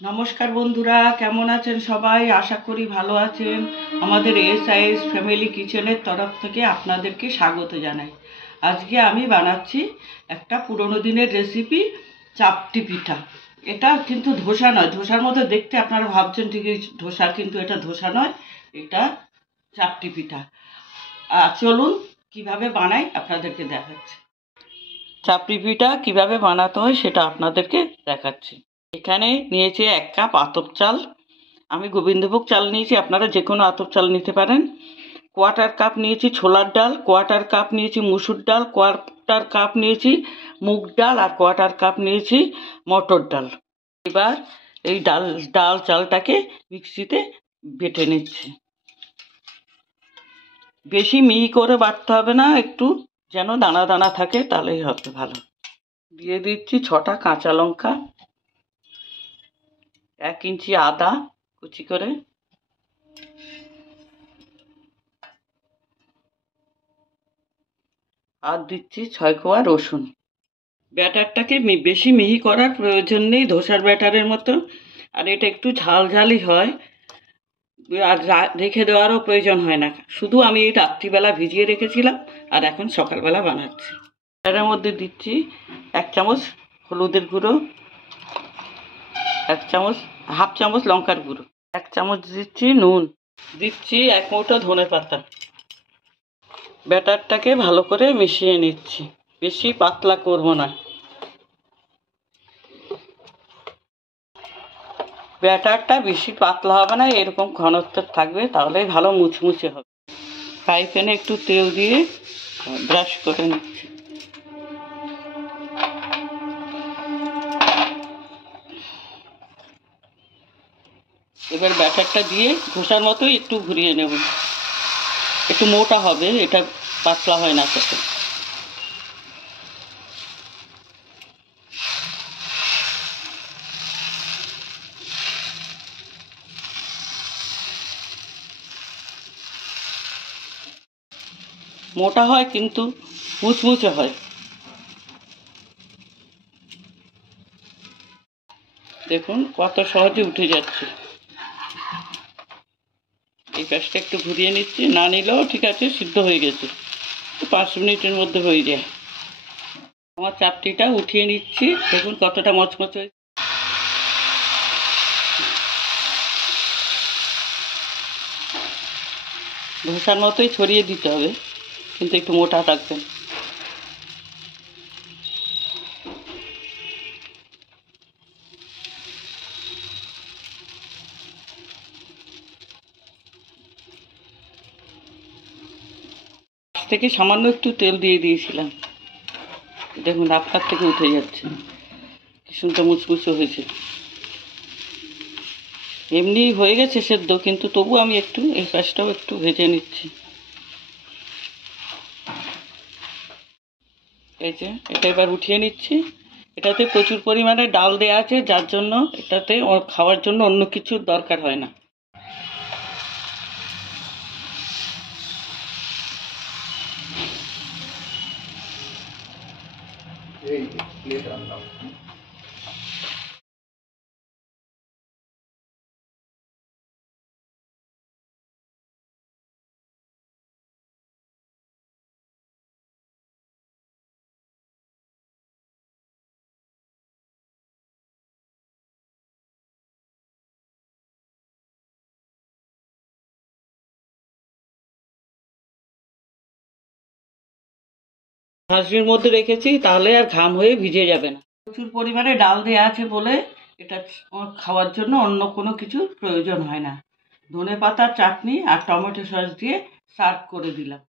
নমস্কার বন্ধুরা, কেমন আছেন সবাই? আশা করি ভালো আছেন। আমাদের এসআইএস ফ্যামিলি কিচেনের তরফ থেকে আপনাদেরকে স্বাগত জানাই। আজকে আমি বানাচ্ছি একটা পুরনো দিনের রেসিপি, চাপটি পিঠা। এটা কিন্তু ধোসা নয়। ধোসার মতো দেখতে আপনারা ভাবছেন ঠিকই ধোসা, কিন্তু এটা ধোসা নয়, এটা চাপটি পিঠা। চলুন কিভাবে বানাই আপনাদেরকে দেখাচ্ছি। চাপটি পিঠা কিভাবে বানাতে হয় সেটা আপনাদেরকে দেখাচ্ছি। এখানে নিয়েছি 1 কাপ আতপ চাল। আমি গোবিন্দভোগ চাল নিয়েছি, আপনারা যে কোনো আতপ চাল নিতে পারেন। 1/4 কাপ নিয়েছি ছোলার ডাল, 1/4 কাপ নিয়েছি মুসুর ডাল, 1/4 কাপ নিয়েছি মুগ ডাল, আর 1/4 কাপ নিয়েছি মটর ডাল। এবার এই ডাল চালটাকে মিক্সিতে বেটে নিচ্ছি। বেশি মিহি করে বাটতে হবে না, একটু যেন দানা দানা থাকে, তাহলেই হবে ভালো। দিয়ে দিচ্ছি 6টা কাঁচা লঙ্কা, 1 ইঞ্চি আদা কুচি করে, আর দিচ্ছি 6 কোয়া রসুন। ব্যাটারটাকে বেশি মিহি করার প্রয়োজন নেই, ধোসার ব্যাটারের মতো। আর এটা একটু ঝালঝালি হয়, আর রেখে দেওয়ারও প্রয়োজন হয় না। শুধু আমি এই রাত্রিবেলা ভিজিয়ে রেখেছিলাম, আর এখন সকালবেলা বানাচ্ছি। এর মধ্যে দিচ্ছি 1 চামচ হলুদের গুঁড়ো, 1 চামচ লঙ্কার গুঁড়ো, 1 চামচ দিচ্ছি নুন, দিচ্ছি 1 মুঠো ধনে পাতা। ব্যাটারটাকে ভালো করে মিশিয়ে নিচ্ছি, বেশি পাতলা করব না। ব্যাটারটা বেশি পাতলা হবে না, এরকম ঘনত্ব থাকবে, তাহলে ভালো মুচমুচে হবে। ফ্রাই প্যানে একটু তেল দিয়ে ব্রাশ করে নিচ্ছি। এবার ব্যাটারটা দিয়ে ধোসার মতোই একটু ঘুরিয়ে নেব। একটু মোটা হবে, এটা পাতলা হয় না খেতে। মোটা হয় কিন্তু মুচমুচে হয়। দেখুন কত সহজে উঠে যাচ্ছে। এই পাশটা একটু ঘুরিয়ে নিচ্ছি, না নিলেও ঠিক আছে, সিদ্ধ হয়ে গেছে, 5 মিনিটের মধ্যে হয়ে যায়। আমার চাপটিটা উঠিয়ে নিচ্ছি, দেখুন কতটা মচমচে। ধোসার মতোই ছড়িয়ে দিতে হবে, কিন্তু একটু মোটা রাখবেন। থেকে সামান্য একটু তেল দিয়ে দিয়েছিলাম, দেখুন আপনার থেকে উঠে যাচ্ছে, কি সুন্দর মুচমুচে হয়েছে। এমনি হয়ে গেছে সেদ্ধ, কিন্তু তবু আমি একটু এই পাশটাও একটু ভেজে নিচ্ছি। এই যে এটা এবার উঠিয়ে নিচ্ছি। এটাতে প্রচুর পরিমাণে ডাল দেওয়া আছে, যার জন্য এটাতে খাওয়ার জন্য অন্য কিছুর দরকার হয় না। হাঁসির মধ্যে রেখেছি, তাহলে আর ঘাম হয়ে ভিজে যাবে না। প্রচুর পরিমাণে ডাল দেওয়া আছে বলে এটা খাওয়ার জন্য অন্য কোনো কিছুর প্রয়োজন হয় না। ধনেপাতার চাটনি আর টমেটো সস দিয়ে সার্ভ করে দিলাম।